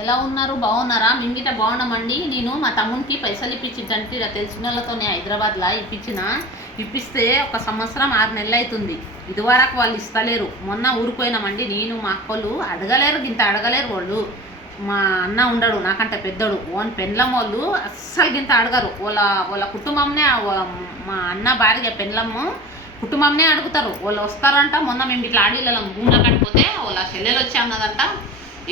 ఎలా ఉన్నారు? బాగున్నారా? మింగిట బాగున్నామండి. నేను మా తమ్మునికి పైసలు ఇప్పించిందంటే ఇలా తెలిసిన వాళ్ళతోనే హైదరాబాద్లో ఇప్పిస్తే 1 సంవత్సరం 6 నెలలు అవుతుంది. ఇదివరకు వాళ్ళు ఇస్తలేరు. మొన్న ఊరిపోయినామండి. నేను మా అక్కలు అడగలేరు, గింత అడగలేరు వాళ్ళు. మా అన్న ఉండడు, నాకంటే పెద్దడు. ఓన్ పెండ్లం వాళ్ళు అస్సలు గింత అడగరు. వాళ్ళ కుటుంబంనే, మా అన్న భార్య పెండ్లము కుటుంబంనే అడుగుతారు. వాళ్ళు వస్తారంట. మొన్న మేము ఇట్లా ఆడిళ్ళం భూమిలో కట్టిపోతే వాళ్ళ చెల్లెలు వచ్చి అన్నదంట,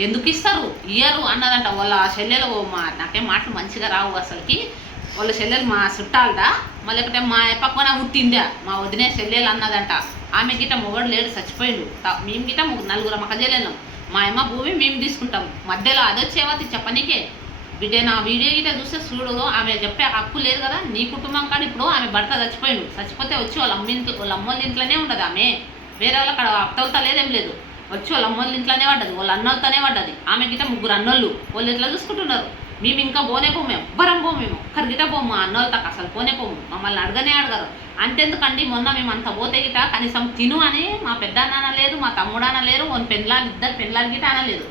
ఎందుకు ఇస్తారు ఇయ్యరు అన్నదంట. వాళ్ళ చెల్లెలు నాకేం మాటలు మంచిగా రావు అసలుకి. వాళ్ళ చెల్లెలు మా చుట్టాలదా, మళ్ళీ ఒకటే మా పక్కన పుట్టిందా మా వదినే చెల్లెలు అన్నదంట. ఆమె గిట్ట మొగడు లేడు, చచ్చిపోయిండు. మేము గిట్ట 4 మకజలేను. మా అమ్మ భూమి మేము తీసుకుంటాం. మధ్యలో అదొచ్చేవతి చెప్పనీకే బిడ్డే. నా వీడియో గిట్ట చూస్తే చూడు, ఆమె చెప్పే హక్కు లేదు కదా నీ కుటుంబం. కానీ ఇప్పుడు ఆమె భర్త చచ్చిపోతే వచ్చి వాళ్ళ అమ్మోళ్ళ ఇంట్లోనే ఉండదు. ఆమె వేరే వాళ్ళ అక్కడ అత్తలతో లేదేం లేదు, వచ్చి వాళ్ళ అమ్మోళ్ళ ఇంట్లోనే పడ్డది, వాళ్ళ అన్నలతోనే పడ్డది. ఆమె గిట్ట 3 అన్నోళ్ళు. వాళ్ళు ఎట్లా చూసుకుంటున్నారు. మేము ఇంకా పోనే పోము, ఎవ్వరం పోము. మేము ఒక్కరి గిట్ట పోము, మా అన్నోళ్ళతో అసలు పోనే పోము. మమ్మల్ని అడగరు. అంతెందుకండి, మొన్న మేము అంత పోతే గిట్ట కనీసం తిను అని మా పెద్ద అన్న లేదు, మా తమ్ముడు అనలేరు, ఇద్దరు పెళ్ళాలు గిట్ట అనలేదు.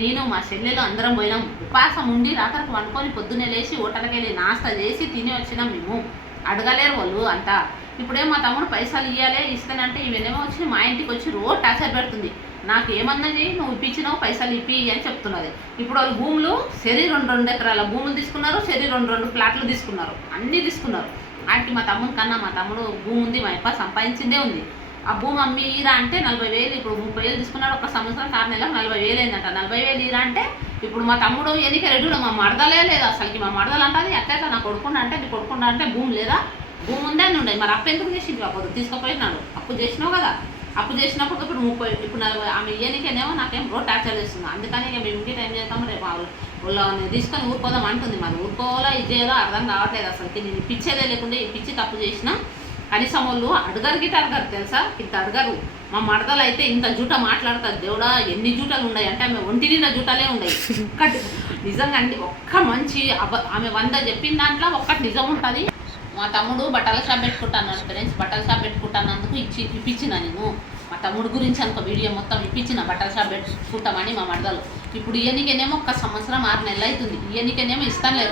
నేను మా చెల్లెలు అందరం పోయినాం. ఉపాసం ఉండి రాత్రికి వండుకొని పొద్దున్నే లేచి హోటల్కి వెళ్ళి నాస్తా చేసి తిని వచ్చినాం. మేము అడగలేరు వాళ్ళు అంతా. ఇప్పుడేమో మా తమ్ముడు పైసలు ఇస్తానంటే ఇవన్నేమో వచ్చి మా ఇంటికి వచ్చి రోజు టార్చర్ పెడుతుంది. నాకు ఏమన్నా చేయి, నువ్వు ఇప్పించినావు, పైసలు ఇప్పి అని చెప్తున్నది. ఇప్పుడు వాళ్ళు భూములు సరి 2 ఎకరాల భూములు తీసుకున్నారు, సరి 2 ప్లాట్లు తీసుకున్నారు, అన్నీ తీసుకున్నారు. వాటికి మా తమ్ముడు కన్నా మా తమ్ముడు భూమి ఉంది, మా అప్ప సంపాదించిందే ఉంది. ఆ భూమి అమ్మి ఈరా అంటే 40,000, ఇప్పుడు 30,000 తీసుకున్నాడు. 1 సంవత్సరం 6 నెలలకు 40,000 అయిందంట. 40,000 ఈరా అంటే ఇప్పుడు మా తమ్ముడు ఎన్నిక రెడ్డి మా మడదలే లేదు అసలుకి. మా మడదలు అంటుంది అట్లా నా కొడుకుండా అంటే, నీ కొడుకుండా అంటే భూమి లేదా, భూమి ఉందే అని ఉండేది. మరి అప్పు ఎందుకు చేసింది? అప్పుడు తీసుకుపోయినాడు. అప్పు చేసినావు కదా, అప్పు చేసినప్పుడు ఇప్పుడు 30, ఇప్పుడు 40 ఆమె ఇయ్యనికేనేమో నాకేం టార్చర్ చేస్తుంది. అందుకని ఇక మేము ఇంటికి టైం చేస్తాము. రేపు వాళ్ళని తీసుకొని ఊరుకోదాం అంటుంది. మరి ఊరుకోవాలో ఇది చేయాలో అర్థం కావట్లేదు అసలుకి. నేను ఇప్పించేదే లేకుండా ఇప్పించి తప్పు చేసిన కనీసం వాళ్ళు అడగరు తెలుసా, ఇంత అడగరు. మా మడదలు అయితే ఇంత జూట మాట్లాడతారు. దేవుడా ఎన్ని జూటలు ఉన్నాయి అంటే ఆమె ఒంటి నిండా జూటలే ఉన్నాయి. ఒక్కటి నిజంగా అండి, మంచి ఆమె 100 చెప్పిన దాంట్లో ఒక్కటి నిజం ఉంటుంది. మా తమ్ముడు బట్టల షాప్ పెట్టుకుంటాను ఫ్రెండ్స్, బట్టల షాప్ పెట్టుకుంటానందుకు ఇప్పించిన నేను. మా తమ్ముడు గురించి అనుకో వీడియో మొత్తం ఇప్పించిన, బట్టల షాప్ పెట్టుకుంటామని మా మడదలు. ఇప్పుడు ఇయనికేనేమో 1 సంవత్సరం 6 నెలలు అవుతుంది. ఇయనికేనేమో ఇస్తాను.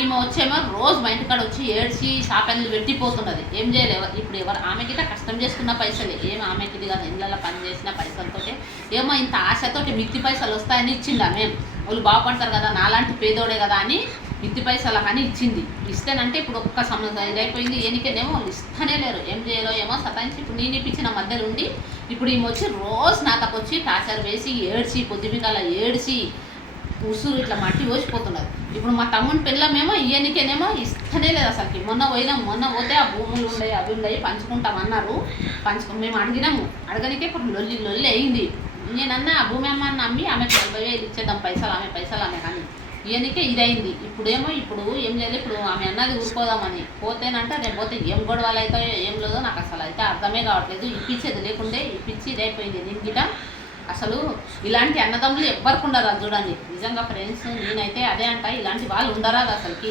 ఈమె వచ్చేమో రోజు మా ఇంటికాడ వచ్చి ఏడ్చి షాపెన్లు పెట్టిపోతున్నది. ఏం చేయలేవు. ఇప్పుడు ఆమె గిట్ట కష్టం చేసుకున్న పైసలే, ఏమి ఆమెకి ఇది కాదు, ఇళ్ళలో పని చేసిన పైసలతోటే ఏమో ఇంత ఆశతోటి మిత్తి పైసలు వస్తాయని ఇచ్చింది. ఆమె వాళ్ళు బాగుపడతారు కదా, నాలాంటి పేదోడే కదా అని మిత్తి పైసలు కానీ ఇచ్చింది. ఇస్తేనంటే ఇప్పుడు 1 సంవత్సరం ఇదైపోయింది. ఏనికేనేమో వాళ్ళు ఇస్తూనే లేరు. ఏం చేయాలో ఏమో సతాయించి ఇప్పుడు నేను ఇప్పించిన మధ్యలో ఉండి ఇప్పుడు ఈమె వచ్చి రోజు నాతకు వచ్చి టార్చర్ వేసి ఏడ్చి పొద్దుమిగల ఏడ్చి ఉసురు ఇట్లా మట్టి పోసిపోతున్నారు. ఇప్పుడు మా తమ్ముని పిల్లమేమో ఇయ్యనికేనేమో ఇస్తూనే లేదు అసలుకి. మొన్న పోతే ఆ భూములు ఉన్నాయి, అవి ఉన్నాయి, పంచుకుంటామన్నారు. మేము అడిగినాము. అడగనికే ఇప్పుడు లొల్లి అయింది. నేనన్నా ఆ భూమి అమ్మ అమ్మి ఆమెకు 40,000 ఇచ్చేద్దాం, పైసలు ఆమె కానీ ఇవన్నీకే ఇదైంది. ఇప్పుడు ఏం చేయాలి. ఇప్పుడు ఆమె అన్నది ఊరుకోదామని పోతేనంటే రేపు పోతే ఏం గొడవలు అవుతాయో ఏం లేదో నాకు అసలు అయితే అర్థమే కావట్లేదు. ఇప్పించేది లేకుండే ఇప్పించి ఇదైపోయింది. నేను గిట అసలు ఇలాంటి అన్నదమ్ములు ఎవ్వరికి ఉండరు. అది చూడండి నిజంగా ఫ్రెండ్స్, నేనైతే అదే అంట, ఇలాంటి వాళ్ళు ఉండరాదు అసలుకి.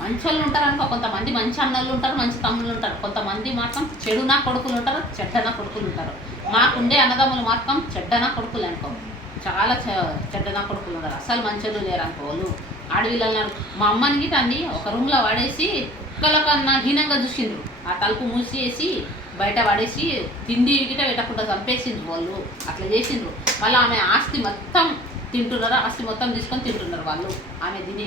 మంచి వాళ్ళు ఉంటారు అనుకో, కొంతమంది మంచి అన్నలు ఉంటారు, మంచి తమ్ముళ్ళు ఉంటారు. కొంతమంది మాత్రం చెడునా కొడుకులు ఉంటారు, చెడ్డనా కొడుకులు ఉంటారు. మాకుండే అన్నదమ్ములు మాత్రం చెడ్డనా కొడుకులు అనుకో, చాలా చెడ్డనా కొడుకులు ఉన్నారు. అసలు మంచోళ్ళు లేరు అనుకో. వాళ్ళు ఆడవిళ్ళని మా అమ్మని గిట అండి ఒక రూమ్లో పడేసి కుక్కల కన్నా హీనంగా చూసిండ్రు. ఆ తలుపు మూసేసి బయట పడేసి తిండి గిట పెట్టకుండా చంపేసిండ్రు వాళ్ళు. అట్లా చేసిండ్రు. మళ్ళీ ఆమె ఆస్తి మొత్తం తింటున్నారు, ఆస్తి మొత్తం తీసుకొని తింటున్నారు వాళ్ళు ఆమె తిని.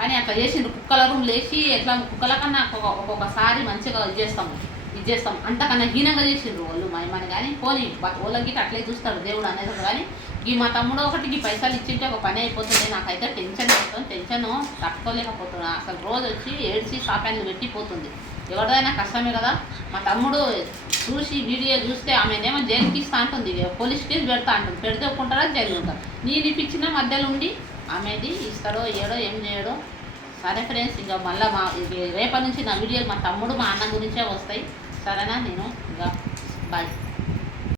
కానీ అట్లా చేసిండ్రు. కుక్కల రూమ్ లేచి ఎట్లా కుక్కల కన్నా ఒక్కొక్కసారి మంచిగా ఇది చేస్తాం అంతకన్నా హీనంగా చేసిండ్రు వాళ్ళు మా అమ్మని. కానీ పోనీ వాళ్ళకి అట్లే చూస్తారు దేవుడు అనేది. కానీ ఈ మా తమ్ముడు ఒకటికి పైసలు ఇచ్చింటే ఒక పని అయిపోతుంది. నాకైతే టెన్షన్ తట్టుకోలేకపోతున్నా అసలు. రోజు వచ్చి ఏడ్చి షాపెన్లు పెట్టిపోతుంది. ఎవరిదైనా కష్టమే కదా. మా తమ్ముడు చూసి వీడియో చూస్తే ఆమెనేమో జైలుకి ఇస్తా అంటుంది, పోలీస్ కేసు పెడతా అంటుంది. పెడితే ఒప్పుకుంటారా, జైలు ఉంటారు. నేను ఇప్పించిన మధ్యలో ఉండి ఆమెది ఇస్తాడో ఏడో ఏం చేయడో. సరే ఫ్రెండ్స్, ఇంకా మళ్ళీ రేపటి నుంచి నా వీడియోలు మా తమ్ముడు మా అన్న గురించే వస్తాయి. సరేనా, నేను ఇంకా బాయ్.